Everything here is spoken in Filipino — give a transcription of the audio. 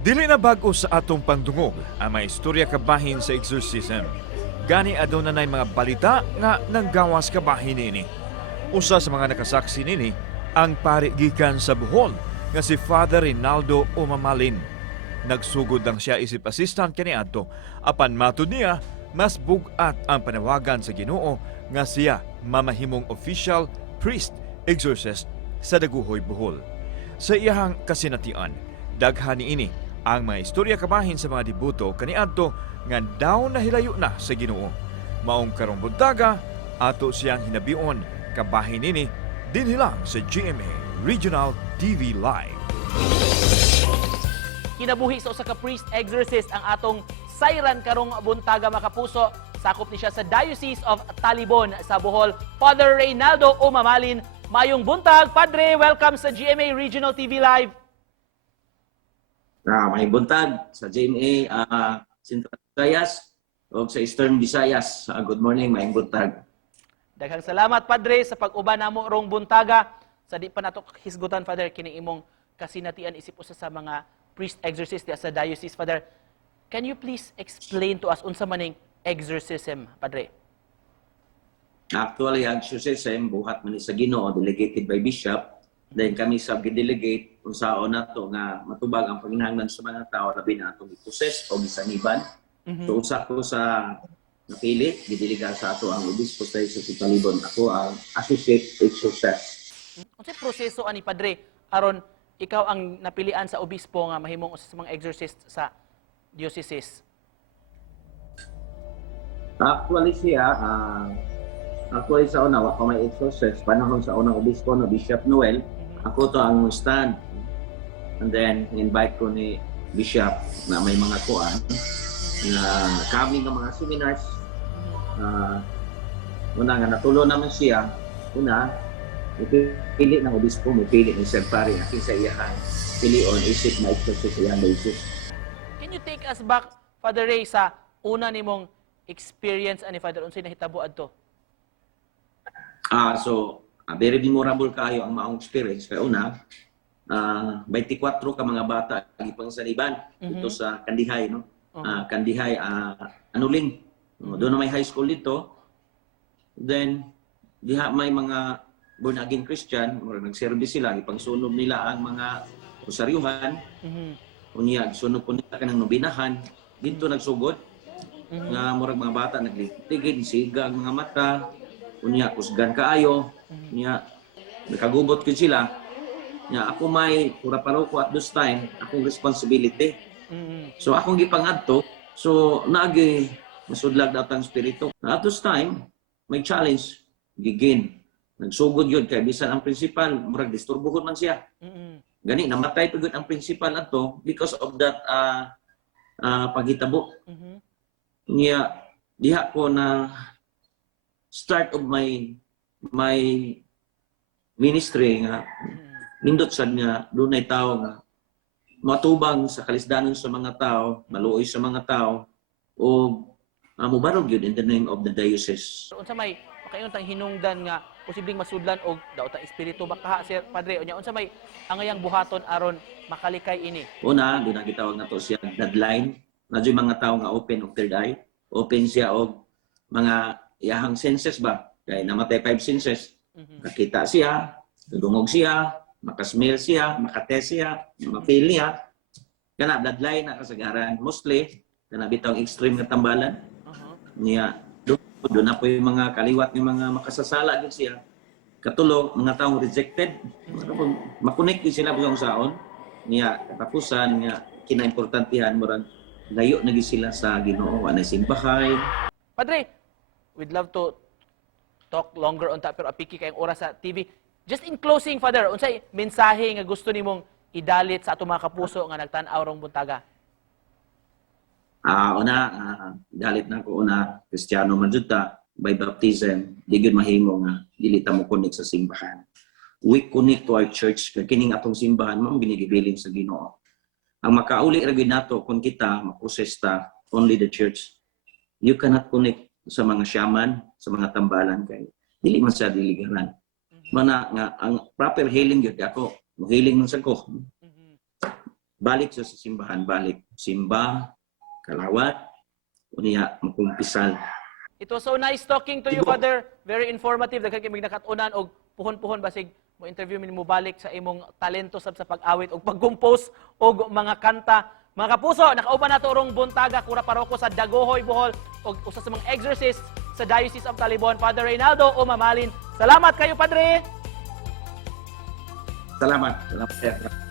Dili na bago sa atong pandungog ang mga istorya kabahin sa exorcism. Gani aduna nay mga balita nga nanggawas kabahin nini. Usa sa mga nakasaksi nini ang pari gikan sa Bohol nga si Father Rinaldo Umamalin. Nagsugod lang siya isip assistant kaniadto apan matud niya mas bugat ang panawagan sa Ginoo nga siya mamahimong official priest exorcist sa Daguhoy, Bohol. Sa iyahang kasinatian, daghan niini ang mga istorya kabahin sa mga dibuto kaniadto nga daw nahilayo na sa Ginoo. Maong karong buntaga ato siyang hinabion kabahin nini dinhi lang sa GMA Regional TV Live. Kinabuhi sa usa ka priest exorcist ang atong sayran karong buntaga makapuso. Sakop ni siya sa Diocese of Talibon sa Bohol, Father Reynaldo Umamalin. Mayong buntag, Padre, welcome sa GMA Regional TV Live. May buntag sa GMA Central Visayas o sa Eastern Visayas. Good morning, may buntag. Daghang salamat, Padre, sa pag-uban namo rong buntaga. Sa di pa nato hisgutan, Father, kini imong kasinatian isip usa sa mga priest exorcist sa diocese, Father. Can you please explain to us unsa maning exorcism, Padre? Actually, ang exorcism buhat man ni sa Ginoo, delegated by bishop. Then kami sub-delegate kung saan na to nga matubag ang panginahanglan sa mga tao labi na atong i-possess o gisaniban. So usa ko sa napili, gidiliga sa ato ang obispo sa Talibon. Ako ang associate exorcist. Unsay proseso ani, Padre, aron ikaw ang napilian sa obispo nga mahimong usa sa mga exorcist sa diocese? Actually siya, sa una, wa pa may exorcist. Panahon sa unang obispo na Bishop Noel, ako to ang stand. And then, invite ko ni Bishop na may mga kuan na kami ng mga seminars. Una nga, natulo naman siya. Una, ipili ng obispo, ipili ng sekretary na sa iyahan. Pilion, isip na exorcist sa iyang basis. Can you take us back, Father Ray, sa una nimong experience ani, Father, unsay nahitabo adto? Very memorable kayo ang maong experience. Kaya una, 24 ka mga bata gipang saniban dito sa Kandihay, no? Kandihay, Anuling. Doon na may high school dito. Then, diha may mga born again Christian, nag-service sila, ipangsunog nila ang mga rosaryuhan. Unya, sunog po nila kanang nobinahan. Dito nagsugod. Nga murag mga bata naglitigid, siga ang mga mata. Unya, kusgan kaayo. Unya, nakagubot ko sila. Unya, ako may pura-paro ko at this time, akong responsibility. So, akong gipangadto. So, naagi, masudlag daw tang spirito. At this time, may challenge, gigin. Nagsugod yun, kaya bisan ang principal, murag disturbuhon man siya. Gani, namatay pagod ang principal ato because of that paghitabo. Unya, diha ko na start of my ministry nga nindot sad nga dunay tao nga matubang sa kalisdanon sa mga tao, maluoy sa mga tao o mubarog yun in the name of the diocese. Unsa may makaingon hinungdan nga posibleng masudlan og daot ang espiritu baka, Sir Padre, unya unsa may angayang buhaton aron makalikay ini? Una, doon ang gitawag na to siya deadline. Nadyo mga tao nga open og third eye. Open siya og mga iyahang senses ba? Kaya namatay 5 senses. Nakita siya, dudungog siya, makasmell siya, makatest siya, mapil niya. Kana bloodline na kasagaran. Mostly, kana bitang extreme na tambalan. Niya, doon na po yung mga kaliwat ng mga makasasala din siya. Katulo, mga taong rejected. Makunik din sila buong saon. Niya, katapusan, niya, kinaimportantihan mo rin. Layo na sila sa Ginoo, anay simbahay. Padre, we'd love to talk longer on that, pero apiki kayong oras sa TV. Just in closing, Father, unsay mensahe nga gusto nimong idalit sa atong mga kapuso nga nagtan-aw rong buntaga? Dalit na ko una, Kristiyano man jud ta, by baptism, di gyud mahimo nga dili ta mo connect sa simbahan. We connect to our church, kay kining atong simbahan mao ginigibilin sa Ginoo. Ang makauli ra gyud nato kung kita maposesta only the church. You cannot connect sa mga shaman, sa mga tambalan kay dili man sa diligaran. Mana nga ang proper healing gyud ako, healing man sa ko. balik sa simbahan, balik simba, kalawat, unya magkumpisal. It was so nice talking to you, Igo. Father. Very informative. Daghan kay nagnakatunan og puhon-puhon basig mo interview mo balik sa imong talento sa pag-awit og pag-compose og mga kanta. Mga kapuso, nakauban nato rong buntaga kura paroko sa Dagohoy, Bohol og usa sa mga exorcist sa Diocese of Talibon, Father Reynaldo Umamalin. Salamat kayo, Padre. Salamat. Salamat.